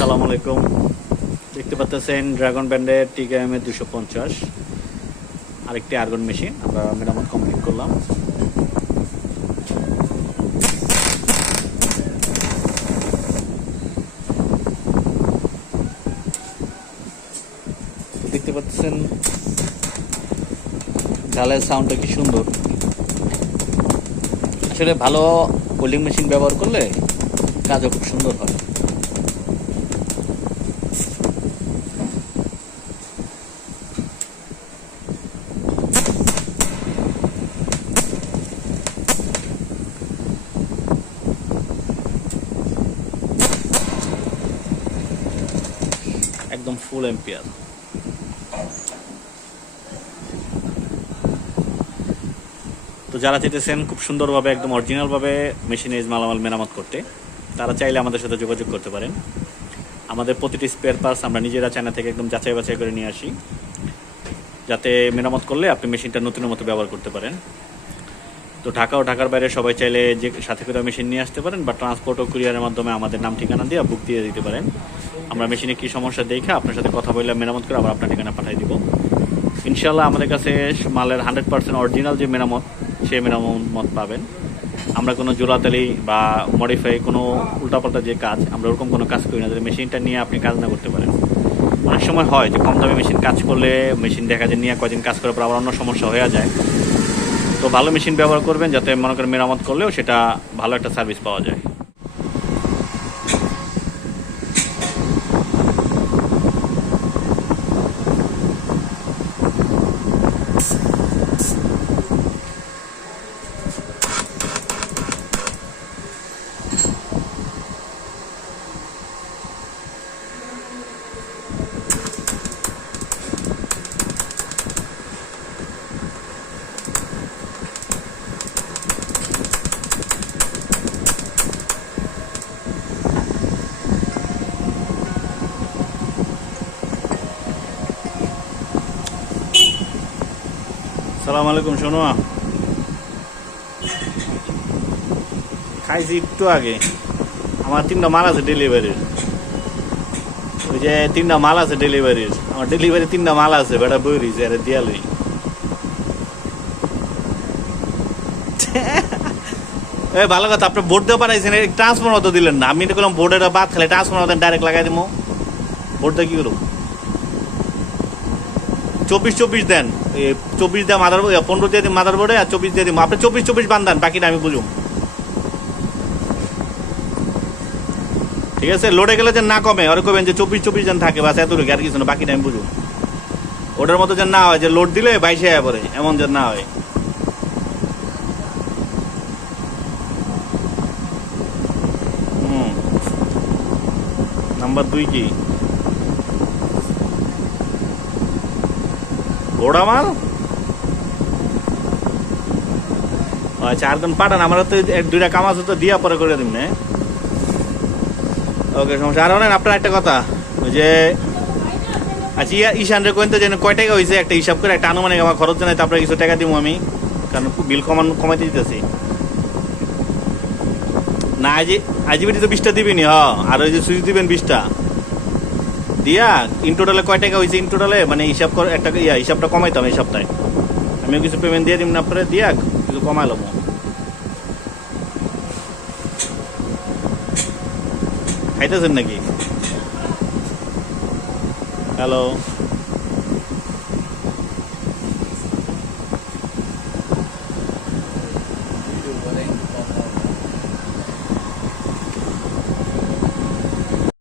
আসসালামু আলাইকুম। দেখতে পাচ্ছেন ড্রাগন ব্র্যান্ডের টিকেএম 250 আরেকটি আর্গন মেশিন আমরা মেরামত কমপ্লিট করলাম। দেখতে পাচ্ছেন ঝালের সাউন্ডটা কি সুন্দর। আসলে ভালো ওয়েল্ডিং মেশিন ব্যবহার করলে কাজও খুব সুন্দর হয়। একদম ফুল এম্পিয়ার। তো যারা চাইতেছেন খুব সুন্দরভাবে একদম অরিজিনালভাবে মেশিনে মালামাল মেরামত করতে, তারা চাইলে আমাদের সাথে যোগাযোগ করতে পারেন। আমাদের প্রতিটি স্পেয়ার পার্টস আমরা নিজেরা চায়না থেকে একদম যাচাই বাছাই করে নিয়ে আসি, যাতে মেরামত করলে আপনি মেশিনটা নতুনের মতো ব্যবহার করতে পারেন। তো ঢাকা ও ঢাকার বাইরে সবাই চাইলে যে সাথে করে মেশিন নিয়ে আসতে পারেন, বা ট্রান্সপোর্ট ও কুরিয়ারের মাধ্যমে আমাদের নাম ঠিকানা দিয়ে বুক দিয়ে দিতে পারেন। আমরা মেশিনে কী সমস্যা দেখে আপনার সাথে কথা বললে মেরামত করে আবার আপনার ঠিকানা পাঠিয়ে দিব। ইনশাল্লাহ আমাদের কাছে মালের 100% অরিজিনাল যে মেরামত, সেই মেরামত পাবেন। আমরা কোনো জোড়াতালি বা মডিফাই কোনো উল্টাপাল্টা যে কাজ, আমরা ওরকম কোনো কাজ করি না, যে মেশিনটা নিয়ে আপনি কাজ না করতে পারেন। অনেক সময় হয় যে কম দামি মেশিন কাজ করলে মেশিন দেখা যায় নিয়ে কয়েকদিন কাজ করার পর আবার অন্য সমস্যা হয়ে যায়। তো ভালো মেশিন ব্যবহার করবেন, যাতে মনে করেন মেরামত করলেও সেটা ভালো একটা সার্ভিস পাওয়া যায়। আসসালামু আলাইকুম। শোনো, খাইছি একটু আগে। আমার 3টা মাল আছে ডেলিভারির। ওই যে 3টা মাল আছে ডেলিভারির, আমার ডেলিভারি 3টা মাল আছে, বেটা বইরি যে আরে দিয়া লই। এই ভালো কথা, আপনি বোর্ড দিয়ে পাঠাইছেন, ট্রান্সফর্মার তো দিলেন না। আমি এটা করলাম বোর্ডের বাদ খেলে ট্রান্সফর্মার ডাইরেক্ট লাগাই দিব। বোর্ডটা কি করব? 24 দেন, 24 দেন মাদার, 15 দিয়ে দিন মাদার বোর্ডে, আর 24 দিয়ে দিব। আপনি 24 বান্ধান, বাকিটা আমি বুঝুম। ঠিক আছে, লোডে গেলে যেন না কমে, আর কবেন যে 24 যেন থাকে, বাস এতটুকু, আর কিছু না, বাকিটা আমি বুঝুম। ওটার মতো যেন না হয় যে লোড দিলে 22 পরে, এমন যেন না হয়। নাম্বার 2 কি ঘোড়া মাল? আচ্ছা, আরেকজন পাঠান, আমার তো 2টা কাম আছে, তো দিয়া পরে করে দিন না। ওকে, সমস্যা। আর অনেক আপনার একটা কথা, ওই যে আচ্ছা ঈশান রে কইন তো, যে কয় টাকা হয়েছে একটা হিসাব করে, একটা আনুমানিক আমার খরচ জানাই, তারপরে কিছু টাকা দিব আমি, কারণ বিল কমাইতে দিতেছি না। আইজিবিটি তো 20টা দিবিনি, আর ওই যে সুইচ দিবেন 20টা দিয়া। ইন টোটালে কয় টাকা হয়েছে, ইন টোটালে মানে হিসাব করে একটা হিসাবটা কমাইতাম এই সপ্তাহে। আমিও কিছু পেমেন্ট দিয়ে দিব না, আপনারে দিয়া কিছু কমাইলাম। খাইতেছেন নাকি? হ্যালো।